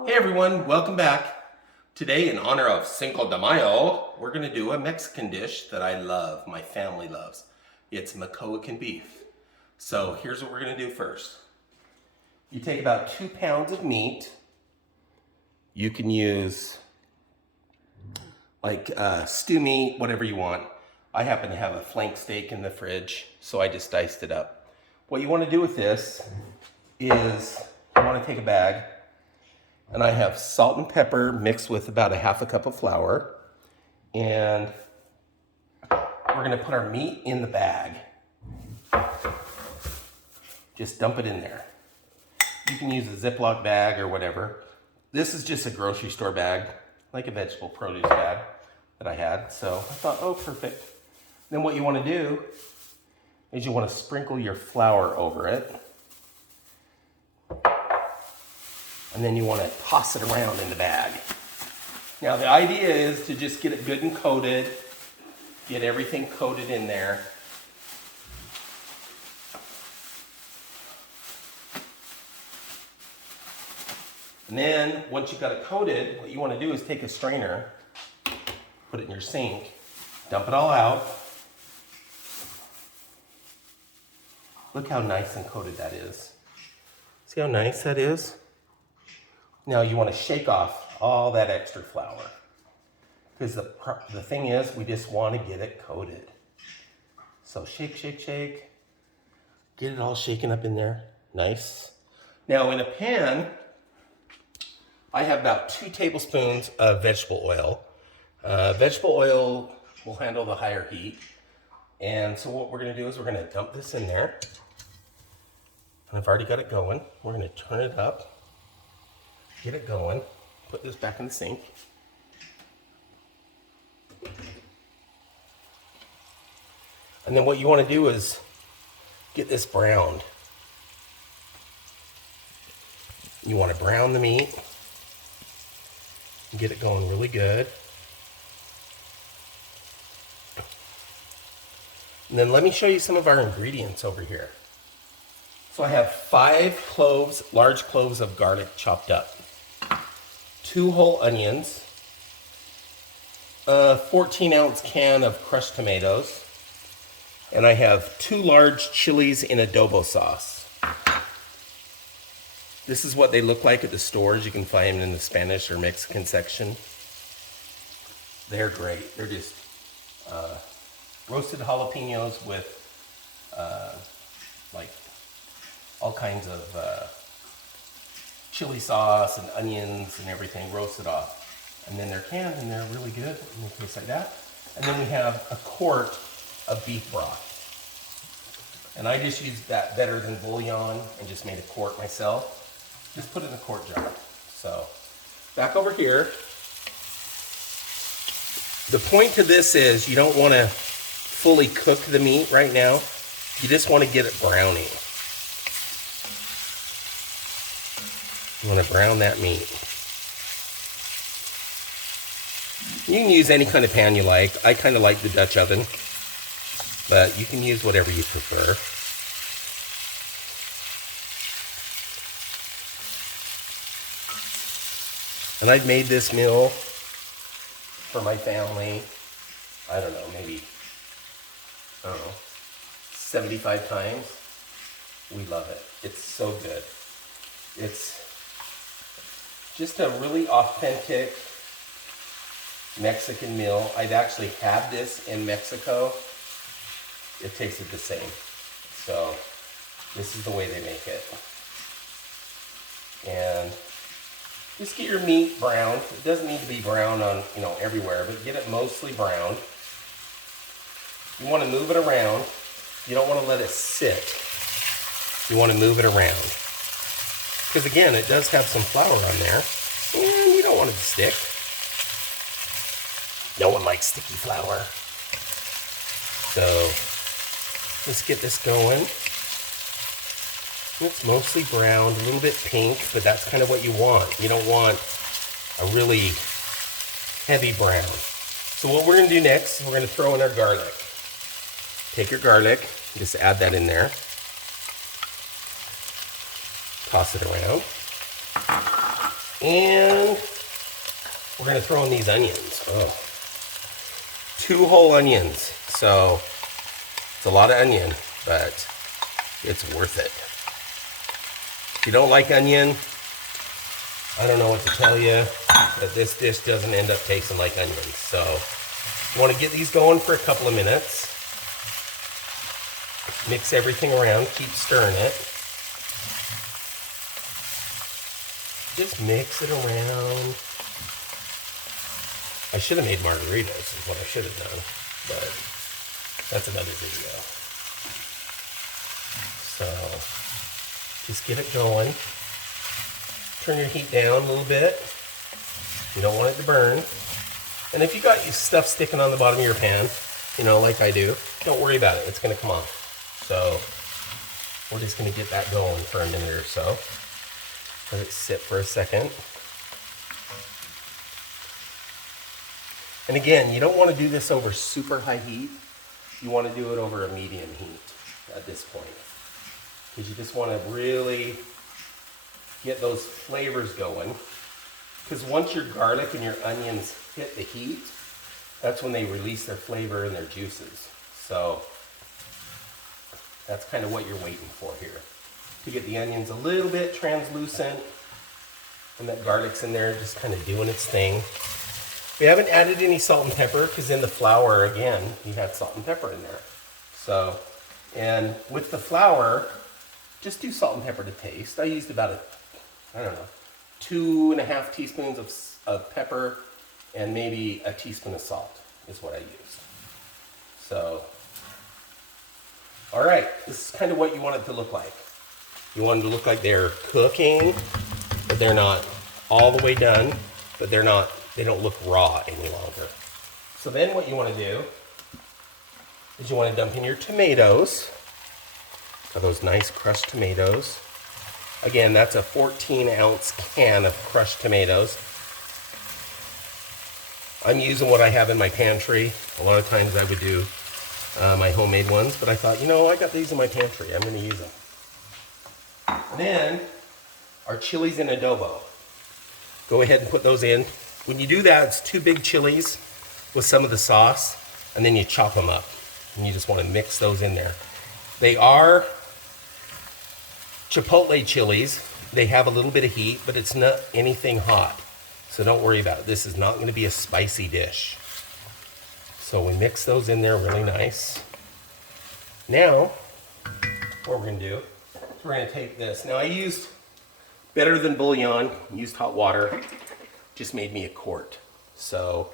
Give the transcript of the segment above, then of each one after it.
Hey everyone, welcome back. Today, in honor of Cinco de Mayo, we're going to do a Mexican dish that I love, my family loves. It's Michoacan beef. So here's what we're going to do first. You take about 2 pounds of meat. You can use like stew meat, whatever you want. I happen to have a flank steak in the fridge, so I just diced it up. What you want to do with this is you want to take a bag, and I have salt and pepper mixed with about a half a cup of flour. And we're gonna put our meat in the bag. Just dump it in there. You can use a Ziploc bag or whatever. This is just a grocery store bag, like a vegetable produce bag that I had. So I thought, oh, perfect. Then what you wanna do is you wanna sprinkle your flour over it. And then you want to toss it around in the bag. Now the idea is to just get it good and coated, get everything coated in there. And then once you've got it coated, what you want to do is take a strainer, put it in your sink, dump it all out. Look how nice and coated that is. See how nice that is? Now you want to shake off all that extra flour, because the thing is, we just want to get it coated. So shake, shake, shake. Get it all shaken up in there. Nice. Now in a pan, I have about 2 tablespoons of vegetable oil. Vegetable oil will handle the higher heat. And so what we're going to do is we're going to dump this in there. And I've already got it going. We're going to turn it up. Get it going, put this back in the sink. And then what you want to do is get this browned. You want to brown the meat, get it going really good. And then let me show you some of our ingredients over here. So I have 5 cloves, large cloves of garlic chopped up. 2 whole onions, a 14-ounce can of crushed tomatoes, and I have 2 large chilies in adobo sauce. This is what they look like at the stores. You can find them in the Spanish or Mexican section. They're great. They're just roasted jalapenos with like all kinds of chili sauce and onions and everything roasted off. And then they're canned and they're really good, and they taste like that. And then we have a quart of beef broth. And I just used that better than bouillon and just made a quart myself. Just put it in a quart jar. So back over here. The point to this is you don't want to fully cook the meat right now. You just want to get it browning. You want to brown that meat. You can use any kind of pan you like. I kind of like the Dutch oven, but you can use whatever you prefer. And I've made this meal for my family, I don't know, maybe, 75 times. We love it. It's so good. It's just a really authentic Mexican meal. I've actually had this in Mexico. It tasted the same. So this is the way they make it. And just get your meat browned. It doesn't need to be brown on, everywhere, but get it mostly browned. You want to move it around. You don't want to let it sit. You want to move it around. Because again, it does have some flour on there, and you don't want it to stick. No one likes sticky flour. So let's get this going. It's mostly browned, a little bit pink, but that's kind of what you want. You don't want a really heavy brown. So what we're going to do next is we're going to throw in our garlic. Take your garlic, just add that in there. Toss it around. And we're gonna throw in these onions. Oh, 2 whole onions. So it's a lot of onion, but it's worth it. If you don't like onion, I don't know what to tell you, but this dish doesn't end up tasting like onions. So you want to get these going for a couple of minutes. Mix everything around, keep stirring it. Just mix it around. I should have made margaritas is what I should have done, but that's another video. So just get it going. Turn your heat down a little bit. You don't want it to burn. And if you got your stuff sticking on the bottom of your pan, you know, like I do, don't worry about it. It's gonna come off. So we're just gonna get that going for a minute or so. Let it sit for a second. And again, you don't want to do this over super high heat. You want to do it over a medium heat at this point. Because you just want to really get those flavors going. Because once your garlic and your onions hit the heat, that's when they release their flavor and their juices. So that's kind of what you're waiting for here. To get the onions a little bit translucent and that garlic's in there just kind of doing its thing. We haven't added any salt and pepper because in the flour, again, you had salt and pepper in there. So, and with the flour, just do salt and pepper to taste. I used about 2.5 teaspoons of pepper and maybe a teaspoon of salt is what I used. So, all right, this is kind of what you want it to look like. You want it to look like they're cooking, but they're not all the way done, but they don't look raw any longer. So then what you want to do is you want to dump in your tomatoes. Those nice crushed tomatoes. Again, that's a 14-ounce can of crushed tomatoes. I'm using what I have in my pantry. A lot of times I would do my homemade ones, but I thought, you know, I got these in my pantry. I'm going to use them. And then our chilies in adobo. Go ahead and put those in. When you do that, it's 2 big chilies with some of the sauce, and then you chop them up. And you just want to mix those in there. They are Chipotle chilies. They have a little bit of heat, but it's not anything hot. So don't worry about it. This is not going to be a spicy dish. So we mix those in there really nice. Now, what we're going to do is we're going to take this. Now I used better than bouillon, used hot water. Just made me a quart. So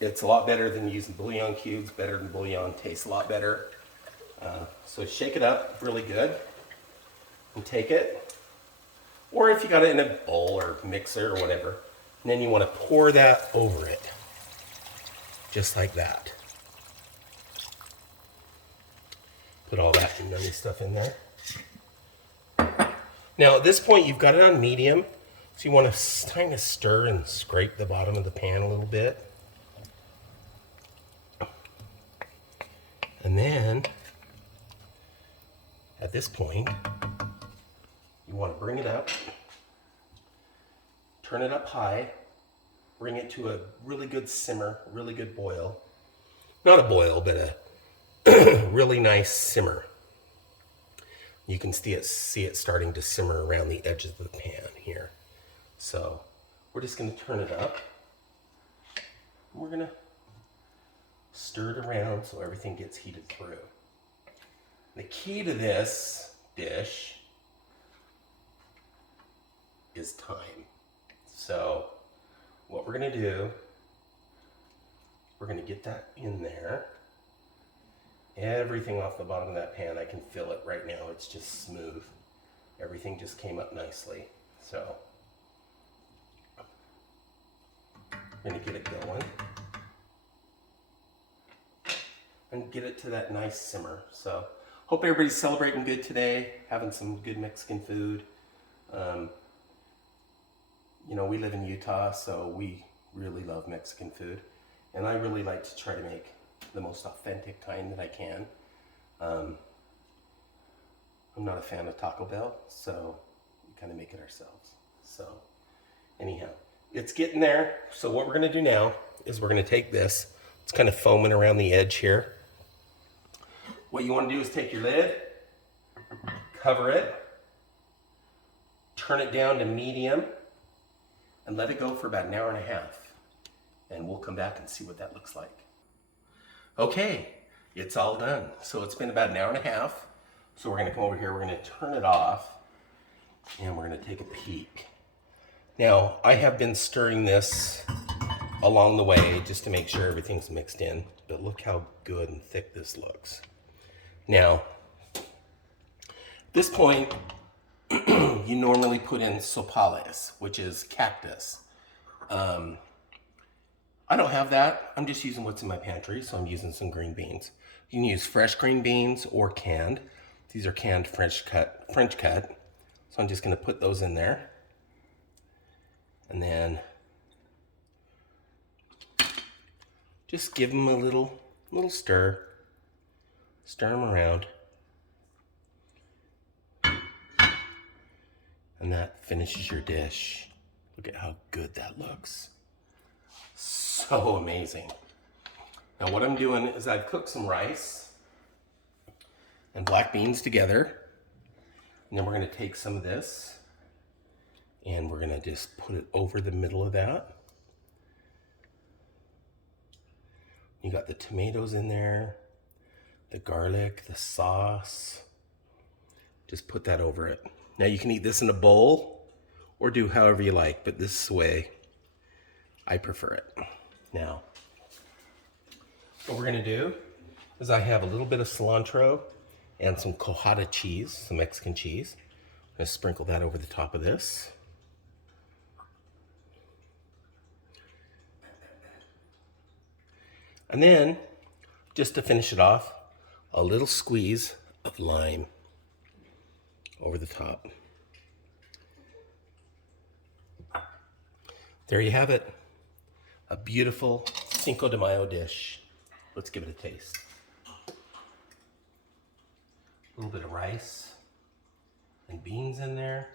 it's a lot better than using bouillon cubes, better than bouillon, tastes a lot better. So shake it up really good and take it. Or if you got it in a bowl or mixer or whatever, and then you want to pour that over it. Just like that. Put all that yummy stuff in there. Now at this point you've got it on medium, so you want to kind of stir and scrape the bottom of the pan a little bit. And then at this point you want to bring it up, turn it up high, bring it to a really good simmer, really good boil. Not a boil, but a really nice simmer. You can see it starting to simmer around the edges of the pan here. So we're just going to turn it up. We're going to stir it around so everything gets heated through. The key to this dish is time. So what we're going to do, we're going to get that in there. Everything off the bottom of that pan, I can feel it right now. It's just smooth. Everything just came up nicely. So I'm going to get it going and get it to that nice simmer. So hope everybody's celebrating good today, having some good Mexican food. You know, we live in Utah, so we really love Mexican food. And I really like to try to make the most authentic kind that I can. I'm not a fan of Taco Bell, so we kind of make it ourselves. So It's getting there. So what we're gonna do now is we're gonna take this. It's kind of foaming around the edge here. What you wanna do is take your lid, cover it, turn it down to medium, and let it go for about an hour and a half. And we'll come back and see what that looks like. Okay, it's all done. So it's been about an hour and a half. So we're gonna come over here, we're gonna turn it off, and we're gonna take a peek. Now, I have been stirring this along the way just to make sure everything's mixed in, but look how good and thick this looks. Now, at this point, you normally put in sopales, which is cactus. I don't have that. I'm just using what's in my pantry, so I'm using some green beans. You can use fresh green beans or canned. These are canned French cut. So I'm just gonna put those in there. And then just give them a little stir. Stir them around. And that finishes your dish. Look at how good that looks. So amazing. Now what I'm doing is I've cooked some rice and black beans together. And then we're gonna take some of this and we're gonna just put it over the middle of that. You got the tomatoes in there, the garlic, the sauce. Just put that over it. Now you can eat this in a bowl or do however you like, but this is the way I prefer it. Now, what we're gonna do is I have a little bit of cilantro and some cojada cheese, some Mexican cheese. I'm gonna sprinkle that over the top of this. And then, just to finish it off, a little squeeze of lime over the top. There you have it. A beautiful Cinco de Mayo dish. Let's give it a taste. A little bit of rice and beans in there.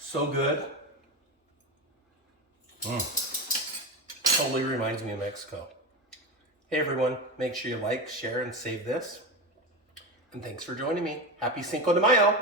So good. Totally reminds me of Mexico. Hey everyone, make sure you like, share, and save this. And thanks for joining me. Happy Cinco de Mayo.